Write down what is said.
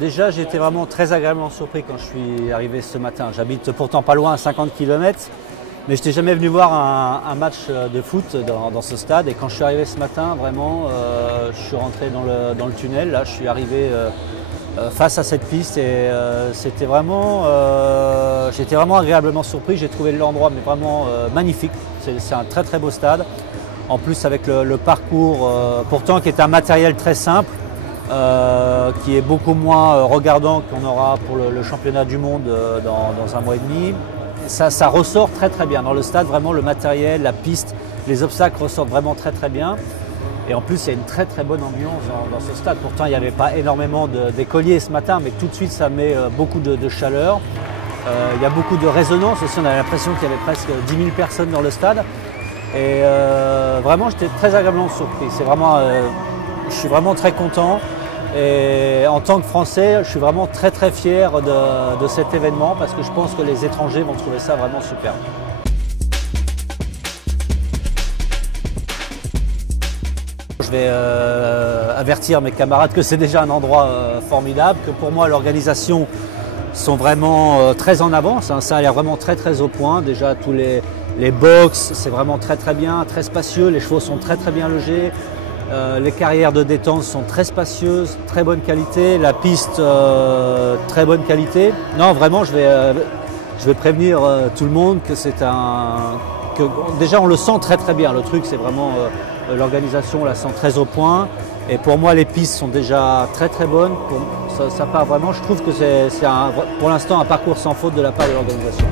Déjà, j'ai été vraiment très agréablement surpris quand je suis arrivé ce matin. J'habite pourtant pas loin, à 50 km, mais je n'étais jamais venu voir un match de foot dans ce stade. Et quand je suis arrivé ce matin, vraiment, je suis rentré dans le tunnel. Là, je suis arrivé face à cette piste et j'étais vraiment agréablement surpris. J'ai trouvé l'endroit mais vraiment magnifique. C'est un très très beau stade. En plus, avec le parcours, pourtant qui est un matériel très simple. Qui est beaucoup moins regardant qu'on aura pour le championnat du monde dans un mois et demi. Ça ressort très très bien. Dans le stade, vraiment le matériel, la piste, les obstacles ressortent vraiment très très bien. Et en plus, il y a une très très bonne ambiance dans ce stade. Pourtant, il n'y avait pas énormément d'écoliers ce matin, mais tout de suite, ça met beaucoup de chaleur. Il y a beaucoup de résonance aussi. On a l'impression qu'il y avait presque 10 000 personnes dans le stade. Et vraiment, j'étais très agréablement surpris. Je suis vraiment très content. Et en tant que Français, je suis vraiment très très fier de cet événement parce que je pense que les étrangers vont trouver ça vraiment super. Je vais avertir mes camarades que c'est déjà un endroit formidable, que pour moi l'organisation sont vraiment très en avance, hein. Ça a l'air vraiment très très au point. Déjà tous les box, c'est vraiment très très bien, très spacieux, les chevaux sont très très bien logés. Les carrières de détente sont très spacieuses, très bonne qualité, la piste très bonne qualité. Non, vraiment, je vais prévenir tout le monde que déjà on le sent très très bien. Le truc, c'est vraiment l'organisation, on la sent très au point. Et pour moi, les pistes sont déjà très très bonnes. Ça part vraiment. Je trouve que c'est pour l'instant un parcours sans faute de la part de l'organisation.